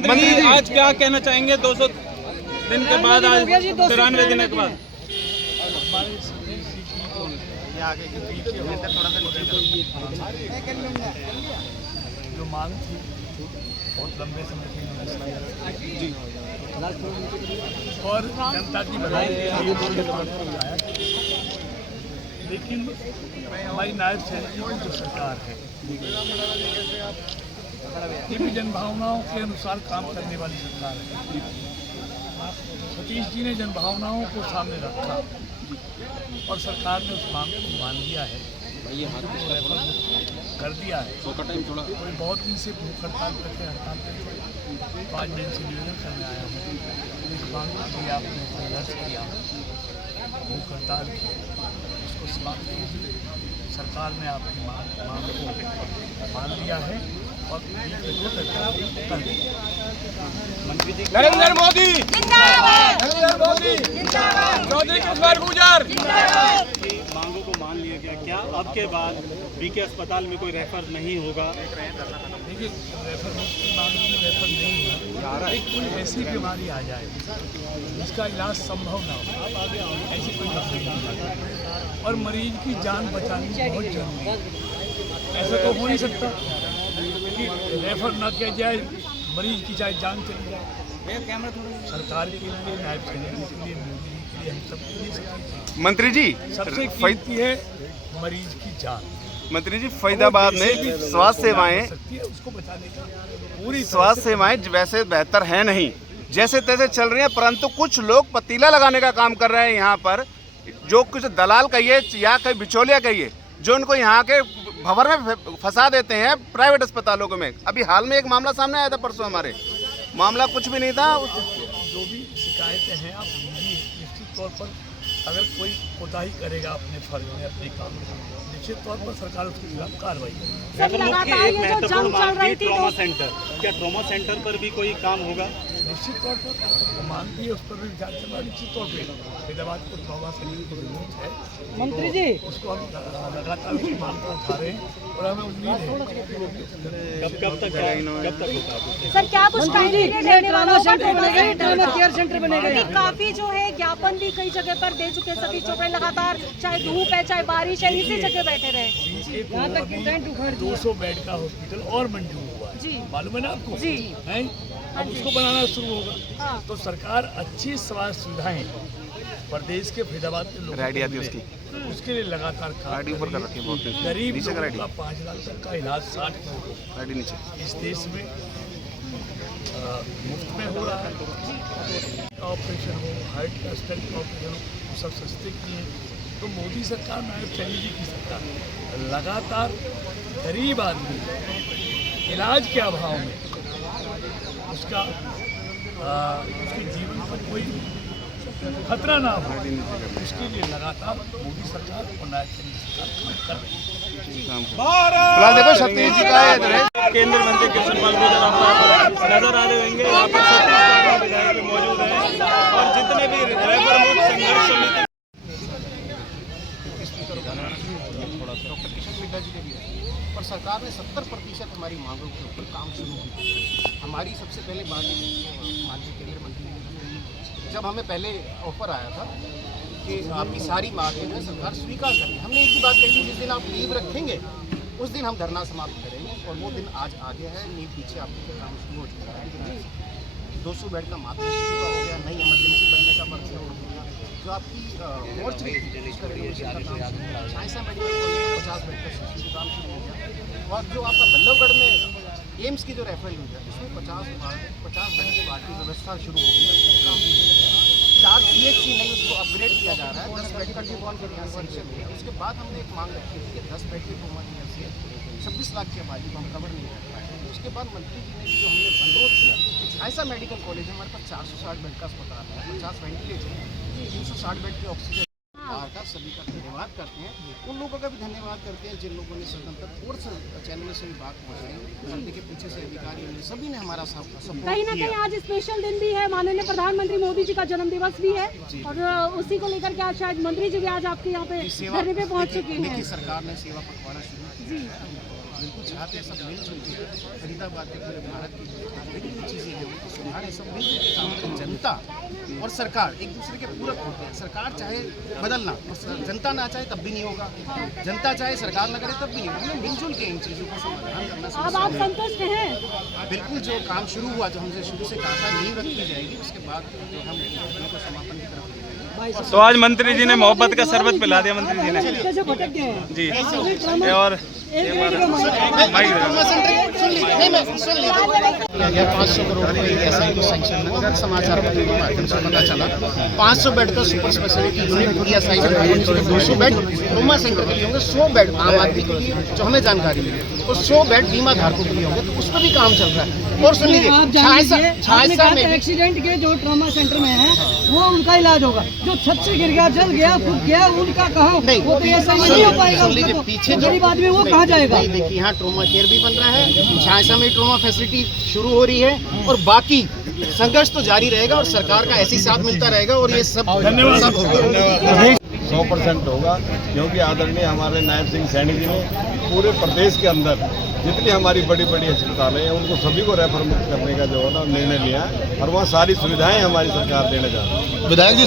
मंत्री जी आज क्या कहना चाहेंगे 200 दिन के बाद, आज 93 दिन के बाद? जो मांग थी बहुत लंबे समय से जी और जनता की भलाई के लिए, लेकिन हमारी नायब सैनिकों की जो सरकार है ये भी जनभावनाओं के अनुसार काम करने वाली सरकार है। सतीश जी ने जनभावनाओं को सामने रखा और सरकार ने उस मांग को मान लिया है, कर दिया है। कोई बहुत दिन से भूख हड़ताल पर थे, हड़ताल पर थे, 5 दिन से निवेदन करने आया हूँ। इस मांग के लिए आपने संघर्ष किया, भूख हड़ताल की, उसको समाप्त कीजिए। सरकार ने आपकी मांग को मान लिया है और नरेंद्र मोदी जिंदाबाद, नरेंद्र मोदी जिंदाबाद, चौधरी कृष्णपाल गुर्जर मांगों को मान लिया गया। क्या अब के बाद बीके अस्पताल में कोई रेफर नहीं होगा? देखिए, रेफर की मांग की रेफर नहीं होगा। एक कोई ऐसी बीमारी आ जाए जिसका इलाज संभव ना हो, ऐसी कोई तकलीफ नहीं, और मरीज की जान बचानी बहुत जरूरी है। ऐसा तो हो नहीं सकता कि रेफर ना किया जाए, मरीज की चाहे जान चली जाए। सरकार के लिए, नायब सैनिकों के लिए, मोदी जी के लिए, हम सबके लिए मंत्री जी सबसे कीमती है मरीज की जान। मंत्री जी फरीदाबाद में स्वास्थ्य सेवाएं, उसको बचाने का पूरी स्वास्थ्य सेवाएं वैसे बेहतर है नहीं, जैसे तैसे चल रही हैं, परंतु कुछ लोग पतीला लगाने का काम कर रहे हैं यहाँ पर, जो कुछ दलाल कहिए या कहीं बिचौलिया कहिए, जो उनको यहाँ के भंवर में फंसा देते हैं प्राइवेट अस्पतालों को में। अभी हाल में एक मामला सामने आया था परसों, हमारे मामला कुछ भी नहीं था। जो भी शिकायतें हैं आप निश्चित तौर पर, अगर कोई कोताही करेगा अपने फर्ज में, अपने काम में, निश्चित तौर पर सरकार उसके खिलाफ कार्रवाई करेगी। एक महत्वपूर्ण मांग थी ट्रॉमा सेंटर, क्या ट्रॉमा सेंटर पर भी कोई काम होगा? निश्चित तौर पर वो मांगती है, उस पर भी विचार चल रहा है। निश्चित तौर पर फरीदाबाद को ट्रॉमा सेंटर की जरूरत है, मंत्री जी, उसको हम लगातार उसकी मांग को उठा रहे हैं और हमें उम्मीद है कब तक होगा? सर क्या कुछ केयर सेंटर बनेगा? काफी जो है ज्ञापन भी कई जगह पर दे चुके हैं सतीश चौधरी, लगातार चाहे धूप है चाहे बारिश है, इसी जगह बैठे रहे। यहाँ तक कि टेंट उखाड़ 200 बेड का हॉस्पिटल और मंजूर हुआ जी, मालूम है ना आपको? जी, है, अब उसको बनाना शुरू होगा। तो सरकार अच्छी स्वास्थ्य सुविधाएं प्रदेश के फरीदाबाद के लोगों को उसके लिए लगातार गरीब लोगों का 5 लाख तक का इलाज 60 करोड़ इस देश में मुफ्त में हो रहा है। ऑपरेशन हो, हार्ट का स्टेंट ऑपरेशन हो, सब सस्ते किए। तो मोदी सरकार, नायब सैनिक जी की सरकार लगातार गरीब आदमी इलाज के अभाव में उसके जीवन पर कोई खतरा ना हो, उसके लिए लगातार मोदी सरकार और नायब सैनिक सरकार काम कर रही है। देखो सतीश जी का केंद्रीय मंत्री कृष्णपाल गुर्जर नजर आ रहे होंगे। यहाँ पर सतीश विधायक मौजूद हैं और जितने भी रेफर मुक्त संघर्ष समिति और सरकार ने 70% हमारी मांगों के ऊपर काम शुरू किया। हमारी सबसे पहले बात माननीय केंद्रीय मंत्री ने, जब हमें पहले ऑफर आया था कि आपकी सारी मांगें जो है सरकार स्वीकार करेगी, हमने एक ही बात कही, जिस दिन आप लीव रखेंगे उस दिन हम धरना समाप्त करेंगे, और वो दिन आज आ गया है। नींव पीछे आपका काम शुरू हो चुका है, 200 बेड का मात्र शुरू हो गया, नई इमरजेंसी बनने का पर्चा हो गया, जो आपकी मोर्चरी साइंसा मेडिकल कॉलेज 50 बेड का काम शुरू हो गया, और जो आपका बल्लभगढ़ में एम्स की जो रेफरल हुई है उसमें 50 बेड के बाद की व्यवस्था शुरू हो गई है, काम शुरू हो गया। 4 CHC नहीं, उसको अपग्रेड किया जा रहा है, 10 बेड का टिकॉन के यहाँ सेंक्शन हुआ। उसके बाद हमने एक मांग रखी थी कि 10 बेड के ट्रॉमा केयर से 26 लाख की आबादी को हम कवर नहीं कर पाए। उसके बाद मंत्री जी ने जो हमने अनुरोध किया, ऐसा मेडिकल कॉलेज है हमारे पास 460 बेड का अस्पताल है, 50 वेंटिलेटर, 360 बेड के ऑक्सीजन का सभी का धन्यवाद करते हैं। उन लोगों का भी धन्यवाद करते हैं जिन लोगों ने सदन तक और चैनल में सभी बात पहुँचाई। मंत्री के पीछे से अधिकारी सभी ने हमारा सपोर्ट किया। कहीं ना कहीं आज स्पेशल दिन भी है, माननीय प्रधानमंत्री मोदी जी का जन्म दिवस भी है, और उसी को लेकर के आज शायद मंत्री जी भी आज आपके यहाँ पे धरने पे पहुँच चुके हैं। सरकार ने सेवा पखवाड़ा शुरू किया है, बिल्कुल चाहते हैं सब मिलजुल के फरीदाबाद के पूरे भारत की चीज़ें हैं चौहान ये सब मिलकर के काम करें। जनता और सरकार एक दूसरे के पूरक होते हैं। सरकार चाहे बदलना और जनता ना चाहे तब भी नहीं होगा, जनता चाहे सरकार ना करे तब भी नहीं होगा। हमें मिलजुल के इन चीज़ों का समाधान करना अब आप समस्या है। संतुष्ट हैं? बिल्कुल, जो काम शुरू हुआ, जो हमसे शुरू से कहा था, नींव रखी जाएगी, उसके बाद जो हम को समापन की तरफ ले जाएंगे। तो आज मंत्री जी ने मोहब्बत का शरबत पिला दिया, मंत्री जी ने कैसे भटक गए हैं जी। ये और ये हमारा माइक सुन लीजिए, 500 करोड़ रुपए ऐसा ही कुछ सैंक्शन है। कल समाचार पत्रों के माध्यम से पता चला 500 बेड का सुपर स्पेशलिटी यूनिट दिया साइज में, 200 बेड ट्रोमा सेंटर के लिए होंगे, 100 बेड आम आदमी के लिए, जो हमें जानकारी मिली, और 100 बेड बीमा धारकों के लिए होंगे। तो उस पर भी काम चल रहा है। और सुन लीजिए, आप जान लीजिए, आपने कहा में था एक्सीडेंट के जो ट्रॉमा सेंटर में है वो उनका इलाज होगा, जो छत से गिर गया, जल गया, फूट गया, उनका कहाँ? नहीं, वो तो ये समझ नहीं हो पाएगा सुन लीजिए, उसका, तो पीछे जो गरीब आदमी वो कहाँ जाएगा? नहीं, देखिए, यहाँ ट्रोमा केयर भी बन रहा है, झांसा में ट्रोमा फैसिलिटी शुरू हो रही है, और बाकी संघर्ष तो जारी रहेगा और सरकार का ऐसी साथ मिलता रहेगा, और ये सब सब होगा। 100% होगा, क्योंकि आदरणीय हमारे नायब सिंह सैनी जी ने पूरे प्रदेश के अंदर जितनी हमारी बड़ी बड़ी अस्पतालें हैं उनको सभी को रेफर मुक्त करने का जो है ना निर्णय लिया है, और वहाँ सारी सुविधाएं हमारी सरकार देने जा रही है। विधायक जी